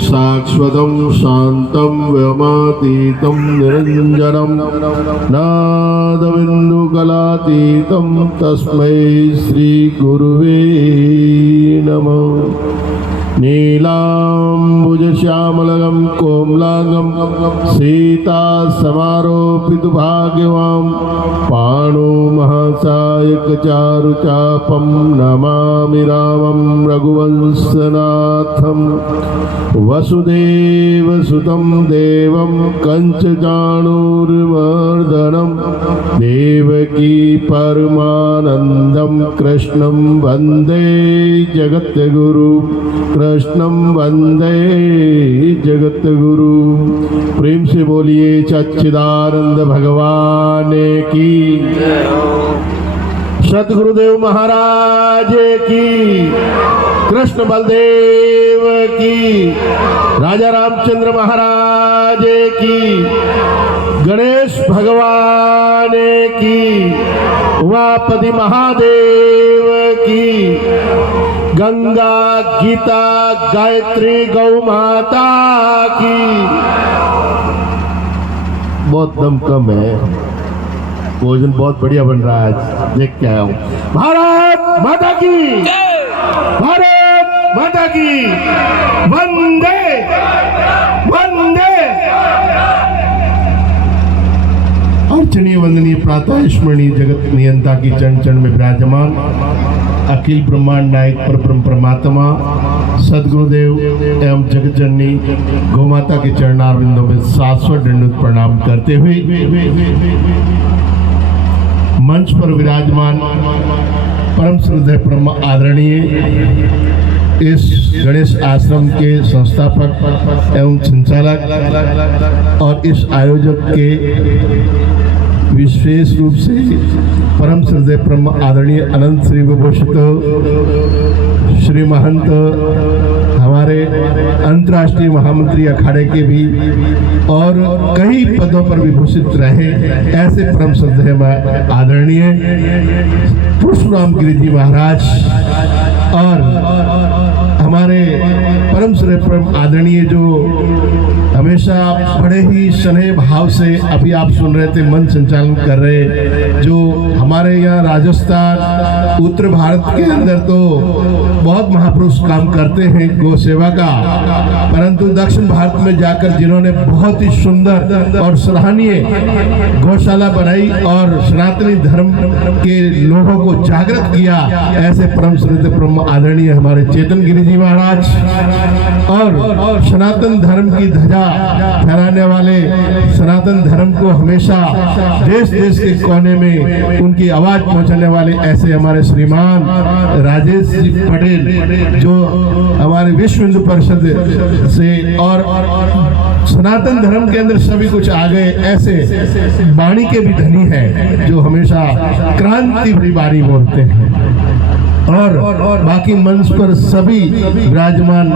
शाश्वतं शान्तं व्योमातीतं निरञ्जनं नादबिन्दुकलातीतं तस्मै श्रीगुरुवे नमः। नीलाम्बुजश्यामलगं कोमलांगं सीतासमारोपितभाग्यवां पाणो महासायकचारुचापं नमामि रामं रघुवंशनाथं। वसुदेवसुतं देवं कंचचाणूरमर्दनं देवकी परमानन्दं कृष्णं वन्दे जगद्गुरु कृष्णं वन्दे जगद्गुरु। प्रेम से बोलिए सच्चिदानंद भगवान की, सतगुरुदेव महाराज की, कृष्ण बलदेव की, राजा रामचंद्र महाराज की, गणेश भगवान की, उमापति महादेव की, गंगा गीता गायत्री गौ माता की। बहुत दम कम है, भोजन बहुत बढ़िया बन रहा है, देख के आया हूं। भारत माता की, भारत माता की, वंदे वंदे। अर्चनीय वंदनीय प्रातः स्मरणीय जगत नियंता की चरण चरण में विराजमान अखिल ब्रह्मांड नायक परब्रह्म परमात्मा सदगुरुदेव एवं जगत जननी गौमाता के चरणारविंदों में शाश्वत दंडवत प्रणाम करते हुए मंच पर विराजमान परम श्रद्धेय परम आदरणीय इस गणेश आश्रम के संस्थापक एवं संचालक और इस आयोजक के विशेष रूप से परम श्रद्धेय परम आदरणीय अनंत श्री विभूषित श्री महंत हमारे अंतर्राष्ट्रीय महामंत्री अखाड़े के भी और कई पदों पर विभूषित रहे ऐसे परम श्रद्धेय आदरणीय परशुराम गिरी जी महाराज और हमारे परम श्रद्धेय परम आदरणीय जो हमेशा बड़े ही स्नेह भाव से अभी आप सुन रहे थे मन संचालन कर रहे, जो हमारे यहाँ राजस्थान उत्तर भारत के अंदर तो बहुत महापुरुष काम करते हैं गौ सेवा का, परंतु दक्षिण भारत में जाकर जिन्होंने बहुत ही सुंदर और सराहनीय गौशाला बनाई और सनातनी धर्म के लोगों को जागृत किया, ऐसे परम श्रद्धेय परम आदरणीय हमारे चेतन गिरी जी महाराज और सनातन धर्म की ध्वजा फहराने वाले, सनातन धर्म को हमेशा देश देश के कोने में उनकी आवाज पहुंचाने वाले ऐसे हमारे श्रीमान राजेश जी पटेल जो हमारे विश्व हिंदू परिषद से और सनातन धर्म के अंदर सभी कुछ आ गए, ऐसे वाणी के भी धनी हैं जो हमेशा क्रांति भरी वाणी बोलते हैं। और बाकी मंच पर सभी विराजमान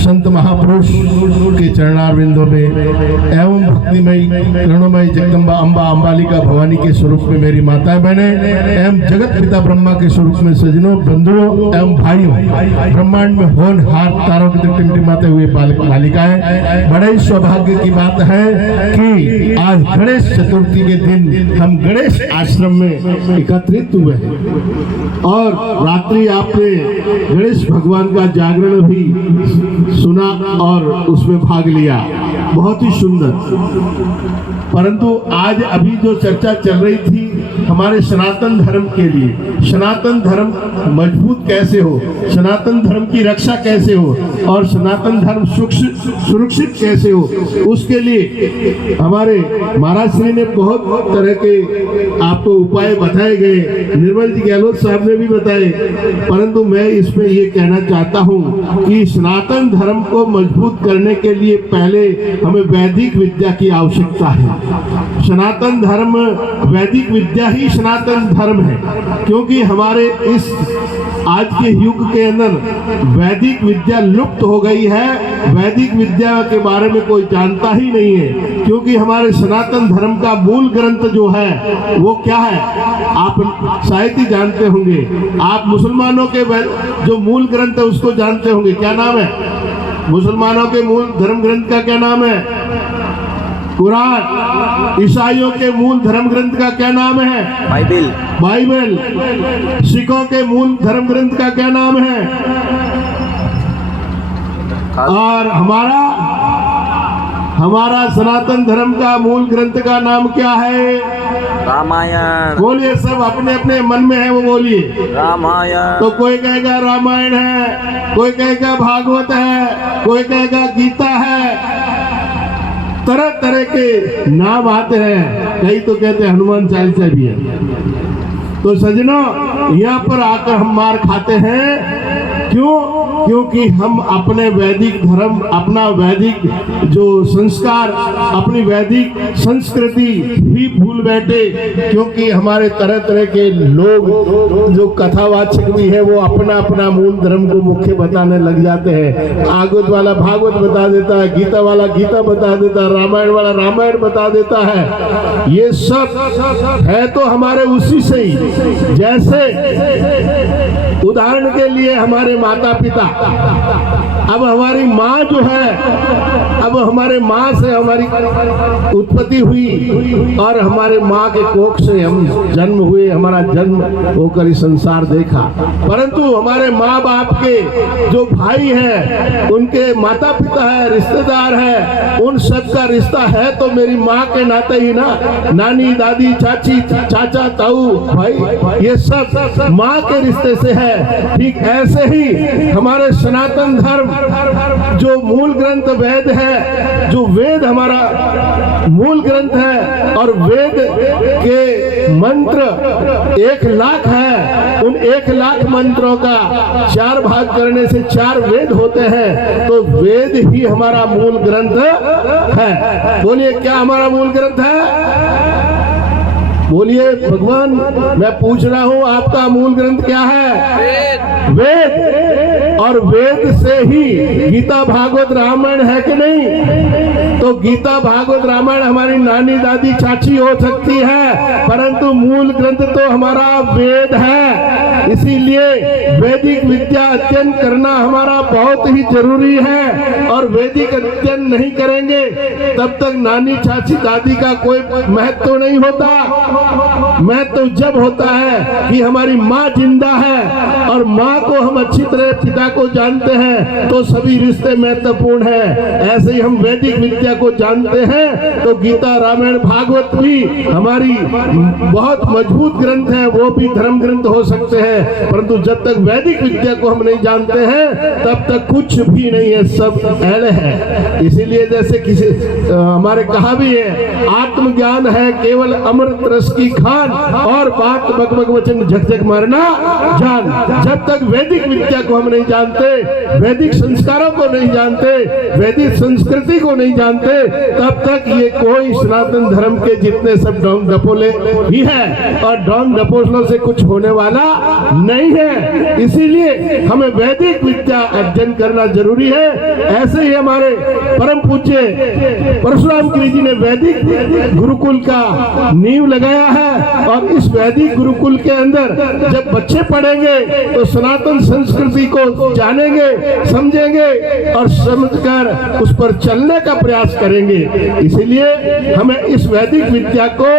संत महापुरुष के चरणारविंदों में एवं भक्तिमयी करुणामयी जगदम्बा अम्बा अम्बालिका भवानी के स्वरूप में मेरी माताएं बहनें एवं जगत पिता ब्रह्मा के स्वरूप में सजनों बंधुओं एवं भाइयों, ब्रह्मांड में होनहार तारों की टिमटिमाते हुए बालिकाएं, बड़े ही सौभाग्य की बात है कि आज गणेश चतुर्थी के दिन हम गणेश आश्रम में एकत्रित हुए हैं और रात्रि आपने गणेश भगवान का जागरण भी सुना और उसमें भाग लिया, बहुत ही सुंदर। परंतु आज अभी जो चर्चा चल रही थी हमारे सनातन धर्म के लिए, सनातन धर्म मजबूत कैसे हो, सनातन धर्म की रक्षा कैसे हो और सनातन धर्म सुरक्षित कैसे हो, उसके लिए हमारे महाराज श्री ने बहुत तरह के आपको उपाय बताए गए, निर्मल जी गहलोत साहब ने भी बताए, परंतु मैं इसमें ये कहना चाहता हूँ कि सनातन धर्म को मजबूत करने के लिए पहले हमें वैदिक विद्या की आवश्यकता है। सनातन धर्म, वैदिक विद्या ही सनातन धर्म है, क्योंकि हमारे इस आज के युग के अंदर वैदिक विद्या लुप्त हो गई है, वैदिक विद्या के बारे में कोई जानता ही नहीं है, क्योंकि हमारे सनातन धर्म का मूल ग्रंथ जो है वो क्या है आप शायद ही जानते होंगे। आप मुसलमानों के जो मूल ग्रंथ है उसको जानते होंगे, क्या नाम है? मुसलमानों के मूल धर्म ग्रंथ का क्या नाम है? कुरान। ईसाइयों के मूल धर्म ग्रंथ का क्या नाम है? बाइबल। सिखों के मूल धर्म ग्रंथ का क्या नाम है? और हमारा सनातन धर्म का मूल ग्रंथ का नाम क्या है? रामायण। बोलिए, सब अपने अपने मन में है वो बोलिए। रामायण। तो कोई कहेगा रामायण है, कोई कहेगा भागवत है, कोई कहेगा गीता है। तरह तरह के नाम आते हैं, कई तो कहते हैं हनुमान चालीसा भी है। तो सजनों, यहाँ पर आकर हम मार खाते हैं। क्यों? क्योंकि हम अपने वैदिक धर्म, अपना वैदिक जो संस्कार, अपनी वैदिक संस्कृति भी भूल बैठे। क्योंकि हमारे तरह तरह के लोग जो कथावाचक भी है वो अपना अपना मूल धर्म को मुख्य बताने लग जाते हैं। भागवत वाला भागवत बता देता है, गीता वाला गीता बता देता है, रामायण वाला रामायण बता देता है। ये सब है तो हमारे उसी से ही। जैसे उदाहरण के लिए हमारे माता पिता, अब हमारी माँ जो है, अब हमारे माँ से हमारी उत्पत्ति हुई और हमारे माँ के कोख से हम जन्म हुए, हमारा जन्म होकर इस संसार देखा। परंतु हमारे माँ बाप के जो भाई हैं, उनके माता पिता है, रिश्तेदार है, उन सब का रिश्ता है तो मेरी माँ के नाते ही ना। नानी, दादी, चाची, चाचा, ताऊ, भाई, ये सब माँ के रिश्ते से है। ठीक ऐसे ही हमारे सनातन धर्म जो मूल ग्रंथ वेद है, जो वेद हमारा मूल ग्रंथ है और वेद के मंत्र 1,00,000 है। उन 1,00,000 मंत्रों का 4 भाग करने से 4 वेद होते हैं। तो वेद ही हमारा मूल ग्रंथ है। बोलिए, क्या हमारा मूल ग्रंथ है? बोलिए भगवान, मैं पूछ रहा हूँ, आपका मूल ग्रंथ क्या है? वेद। और वेद से ही गीता, भागवत, रामायण है कि नहीं? तो गीता, भागवत, रामायण हमारी नानी, दादी, चाची हो सकती है, परंतु मूल ग्रंथ तो हमारा वेद है। इसीलिए वैदिक विद्या अध्ययन करना हमारा बहुत ही जरूरी है। और वैदिक अध्ययन नहीं करेंगे तब तक नानी, चाची, दादी का कोई महत्व नहीं होता। महत्व जब होता है कि हमारी माँ जिंदा है और माँ को हम अच्छी तरह, पिता को जानते हैं, तो सभी रिश्ते महत्वपूर्ण हैं। ऐसे ही हम वैदिक विद्या को जानते हैं तो गीता, रामायण, भागवत भी हमारी बहुत मजबूत ग्रंथ है, वो भी धर्म ग्रंथ हो सकते हैं। परंतु जब तक वैदिक विद्या को हम नहीं जानते हैं तब तक कुछ भी नहीं है, सब ऐड़ है। इसीलिए जैसे किसी हमारे कहा भी है, आत्मज्ञान है केवल अमृत रस की खान और बात बक बक वचन झक झक मारना जान। जब तक वैदिक विद्या को हम नहीं जानते, वैदिक संस्कारों को नहीं जानते, वैदिक संस्कृति को नहीं जानते, तब तक ये कोई सनातन धर्म के जितने सब डोंग डपोले ही है और डोंग डपोलों से कुछ होने वाला नहीं है। इसीलिए हमें वैदिक विद्या अध्ययन करना जरूरी है। ऐसे ही हमारे परम पूज्य परशुराम गिरी जी ने वैदिक गुरुकुल का नींव लगाया है और इस वैदिक गुरुकुल के अंदर जब बच्चे पढ़ेंगे तो सनातन संस्कृति को जानेंगे, समझेंगे और समझकर उस पर चलने का प्रयास करेंगे। इसीलिए हमें इस वैदिक विद्या को,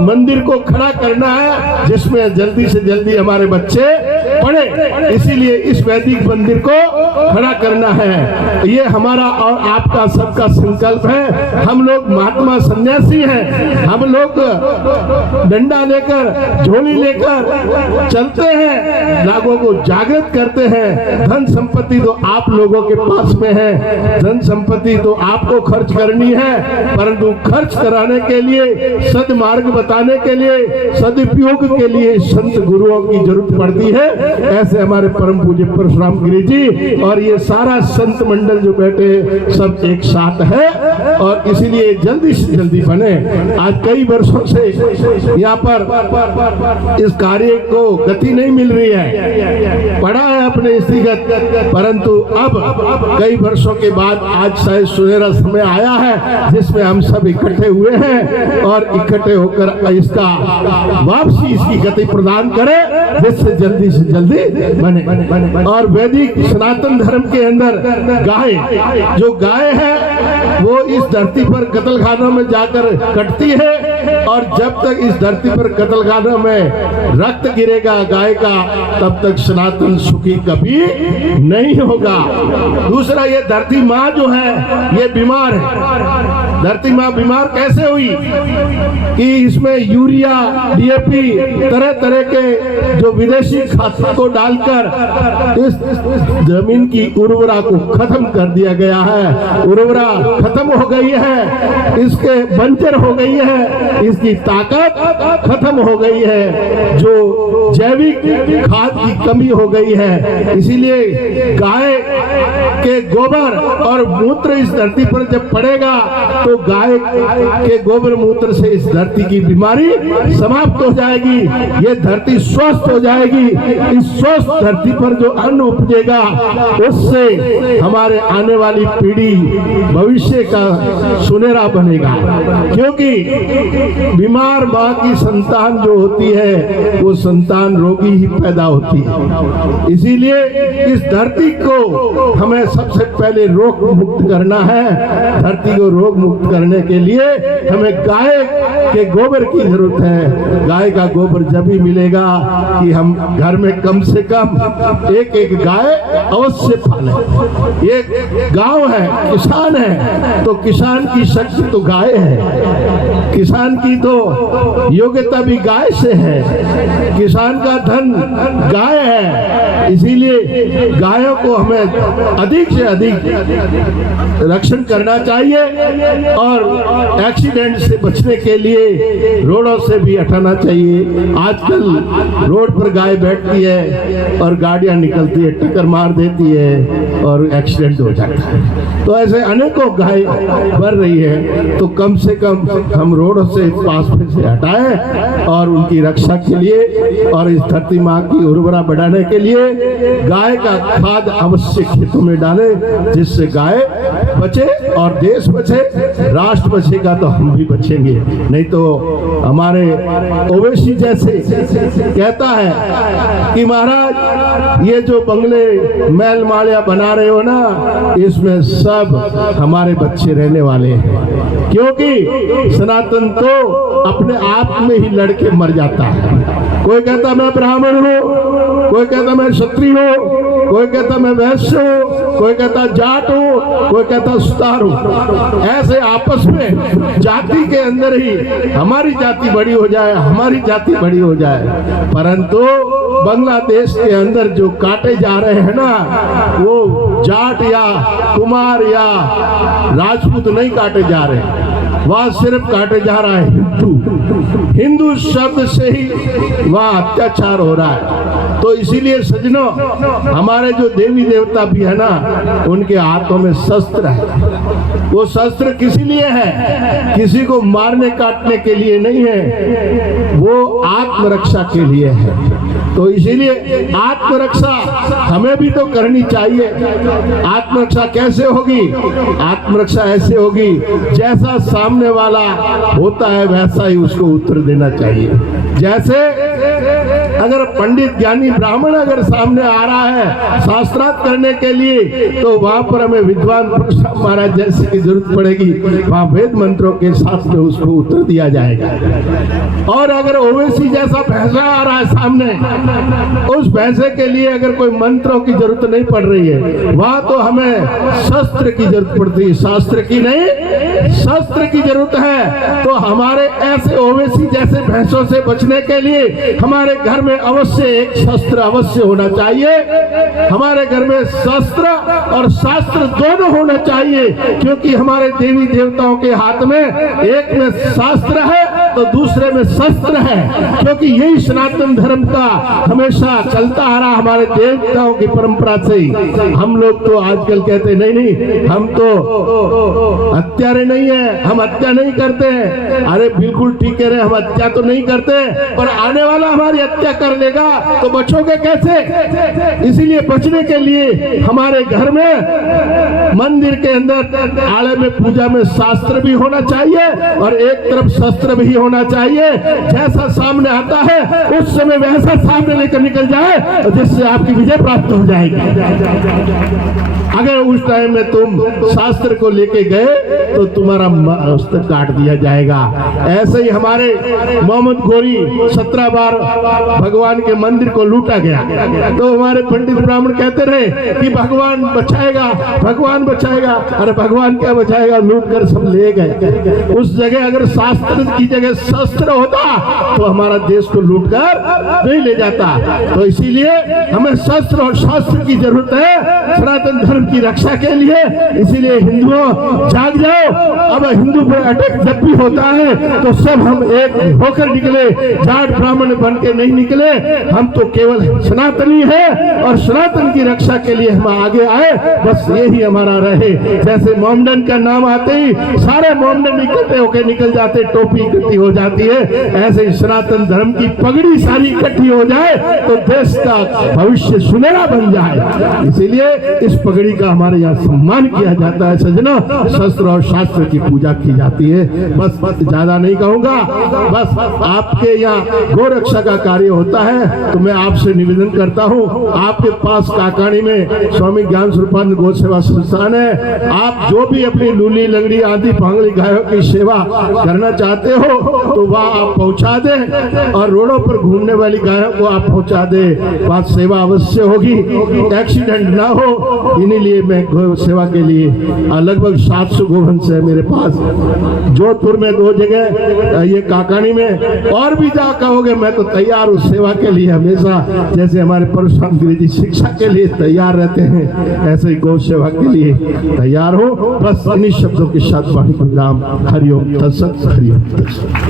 मंदिर को खड़ा करना है जिसमें जल्दी से जल्दी हमारे बच्चे पढ़े। इसीलिए इस वैदिक मंदिर को खड़ा करना है। ये हमारा और आपका सबका संकल्प है। हम लोग महात्मा सन्यासी हैं, हम लोग डंडा लेकर, झोली लेकर चलते हैं, लोगों को जागृत करते हैं। धन संपत्ति तो आप लोगों के पास में है, धन संपत्ति तो आपको खर्च करनी है, परंतु खर्च कराने के लिए, सदमार्ग बताने के लिए, सदुपयोग के लिए संत गुरुओं की जरूरत पड़ती है। ऐसे हमारे परम पूज्य परशुराम गिरी जी और ये सारा संत मंडल जो बैठे सब एक साथ है और इसीलिए जल्दी से जल्दी बने। आज कई वर्षों से यहाँ पर इस कार्य को गति नहीं मिल रही है, पड़ा है अपने स्थितिगत, व्यक्तिगत, परंतु अब कई वर्षों के बाद आज शायद सुनहरा समय आया है जिसमें हम सब इकट्ठे हुए हैं और इकट्ठे होकर इसका वापसी इसकी गति प्रदान करें जिससे जल्दी से जल्दी बने। और वैदिक सनातन धर्म के अंदर गाय, जो गाय है वो इस धरती पर कत्लखानों में जाकर कटती है और जब तक इस धरती पर कत्लखानों में रक्त गिरेगा गाय का तब तक सनातन सुखी कभी नहीं होगा। दूसरा, ये धरती माँ जो है ये बीमार है। धरती माँ बीमार कैसे हुई कि इसमें यूरिया, डीएपी, तरह तरह के जो विदेशी खाद को डालकर इस जमीन की उर्वरा को खत्म कर दिया गया है। उर्वरा खत्म हो गई है, इसके बंजर हो गई है, इसकी ताकत खत्म हो गई है, जो जैविक खाद की कमी हो गई है। इसीलिए गाय के गोबर और मूत्र इस धरती पर जब पड़ेगा तो गाय के गोबर मूत्र से इस धरती की बीमारी समाप्त हो जाएगी, ये धरती स्वस्थ हो जाएगी। इस स्वस्थ धरती पर जो अन्न उपजेगा उससे हमारे आने वाली पीढ़ी भविष्य का सुनहरा बनेगा, क्योंकि बीमार माँ की संतान जो होती है वो संतान रोगी ही पैदा होती है। इसीलिए इस धरती को हमें सबसे पहले रोग मुक्त करना है। धरती को रोग मुक्त करने के लिए हमें गाय के गोबर की जरूरत है। गाय का गोबर जब ही मिलेगा कि हम घर में कम से कम एक एक गाय अवश्य पालें। ये गांव है, किसान है, तो किसान की शक्ति तो गाय है, किसान की तो योग्यता भी गाय से है, किसान का धन गाय है। इसीलिए गायों को हमें अधिक से अधिक रक्षण करना चाहिए और एक्सीडेंट से बचने के लिए रोडों से भी हटाना चाहिए। आजकल रोड पर गाय बैठती है और गाड़ियां निकलती है, टक्कर मार देती है और एक्सीडेंट हो जाता है। तो ऐसे अनेकों गाय बढ़ रही है, तो कम से कम हम रोडों से पास से हटाएं और उनकी रक्षा के लिए और इस धरती माँ की उर्वरा बढ़ाने के लिए गाय का खाद अवश्य खेतों में डालें, जिससे गाय बचे और देश बचे, राष्ट्र बचेगा तो हम भी बचेंगे। नहीं तो हमारे ओवैसी जैसे कहता है कि महाराज ये जो बंगले महल मालिया बना रहे हो ना, इसमें सब हमारे बच्चे रहने वाले हैं, क्योंकि सनातन तो अपने आप में ही लड़के मर जाता है। कोई कहता मैं ब्राह्मण हूँ, कोई कहता मैं क्षत्रिय हूँ, कोई कहता मैं वैश्य हूँ, कोई कहता जाट हूँ, कोई कहता सुतार हूँ। ऐसे आपस में जाति के अंदर ही हमारी जाति बड़ी हो जाए, हमारी जाति बड़ी हो जाए, परंतु बांग्लादेश के अंदर जो काटे जा रहे हैं ना, वो जाट या कुमार या राजपूत नहीं काटे जा रहे, वहां सिर्फ काटे जा रहा है हिंदू। हिंदू शब्द से ही वहां अत्याचार हो रहा है। तो इसीलिए सजनों, हमारे जो देवी देवता भी है ना, उनके हाथों में शस्त्र है। वो शस्त्र किस लिए है? किसी को मारने काटने के लिए नहीं है, वो आत्मरक्षा के लिए है। तो इसीलिए आत्मरक्षा हमें भी तो करनी चाहिए। आत्मरक्षा कैसे होगी? आत्मरक्षा ऐसे होगी, जैसा सामने वाला होता है वैसा ही उसको उत्तर देना चाहिए। जैसे अगर पंडित ज्ञानी ब्राह्मण अगर सामने आ रहा है शास्त्रार्थ करने के लिए, तो वहां पर हमें विद्वान परशुराम महाराज जैसे की जरूरत पड़ेगी, वहां वेद मंत्रों के साथ में उसको उत्तर दिया जाएगा। और अगर ओवैसी जैसा भैंसा आ रहा है सामने, उस भैंसे के लिए अगर कोई मंत्रों की जरूरत नहीं पड़ रही है, वहां तो हमें शस्त्र की जरूरत पड़ती है, शास्त्र की नहीं, शस्त्र की जरूरत है। तो हमारे ऐसे ओवैसी जैसे भैंसों से बचने के लिए हमारे घर में अवश्य एक शस्त्र अवश्य होना चाहिए। हमारे घर में शस्त्र और शास्त्र दोनों होना चाहिए, क्योंकि हमारे देवी देवताओं के हाथ में एक में शास्त्र है तो दूसरे में शस्त्र है, क्योंकि यही सनातन धर्म का हमेशा चलता आ रहा हमारे देवताओं की परंपरा से ही। हम लोग तो आजकल कहते नहीं नहीं हम तो हत्यारे नहीं है, हम हत्या नहीं करते हैं। अरे बिल्कुल ठीक कह रहे, हम हत्या तो नहीं करते, पर आने वाला हमारी हत्या कर लेगा तो बचोगे कैसे? इसीलिए बचने के लिए हमारे घर में मंदिर के अंदर आड़े में पूजा में शास्त्र भी होना चाहिए और एक तरफ शस्त्र भी होना चाहिए। जैसा सामने आता है उस समय वैसा सामने लेकर निकल जाए, जिससे आपकी विजय प्राप्त हो जाएगी। अगर उस टाइम में तुम शास्त्र को लेके गए तो तुम्हारा मस्तक काट दिया जाएगा। ऐसे ही हमारे मोहम्मद गोरी 17 बार भगवान के मंदिर को लूटा गया, तो हमारे पंडित ब्राह्मण कहते रहे कि भगवान बचाएगा, भगवान बचाएगा। अरे भगवान क्या बचाएगा, लूट कर सब ले गए। उस जगह अगर शास्त्र की जगह शस्त्र होता तो हमारा देश को लूट कर नहीं ले जाता। तो इसीलिए हमें शस्त्र और शास्त्र की जरूरत है सनातन धर्म की रक्षा के लिए। इसीलिए हिंदुओं जाग जाओ। अब हिंदू पर अटैक जब भी होता है तो सब हम एक होकर निकले, जाट ब्राह्मण बन के नहीं निकले। हम तो केवल सनातनी है और सनातन की रक्षा के लिए हम आगे आए, बस यही हमारा रहे। जैसे मोमडन का नाम आते ही सारे मोमडन इकट्ठे होकर निकल जाते, टोपी इकट्ठी हो जाती है, ऐसे ही सनातन धर्म की पगड़ी सारी इकट्ठी हो जाए तो देश का भविष्य सुनहरा बन जाए। इसीलिए इस पगड़ी का हमारे यहाँ सम्मान किया जाता है। सजना, शस्त्र और शास्त्र की पूजा की जाती है। बस ज्यादा नहीं कहूंगा, बस आपके यहाँ गो रक्षा का कार्य होता है तो मैं आपसे निवेदन करता हूँ, आपके पास काकानी में स्वामी ज्ञान स्वरूपानंद गौ सेवा संस्थान है। आप जो भी अपनी लूली लंगड़ी आदि भांगड़ी गायों की सेवा करना चाहते हो तो वह आप पहुँचा दें, और रोडों पर घूमने वाली गायों को आप पहुँचा दें। बात सेवा अवश्य होगी, एक्सीडेंट ना हो, इन्हीं लिए मैं गौ सेवा के लिए लगभग 700 गोवंश है मेरे पास। जोधपुर में 2 जगह, ये काकानी में, और भी जा कहोगे मैं तो तैयार हूँ सेवा के लिए हमेशा। जैसे हमारे परशुराम गिरी जी शिक्षा के लिए तैयार रहते हैं, ऐसे ही गौ सेवा के लिए तैयार हो। बस इन्हीं शब्दों के साथ वाणी को नाम हरिओम तत्सत, हरिओम तत्सत।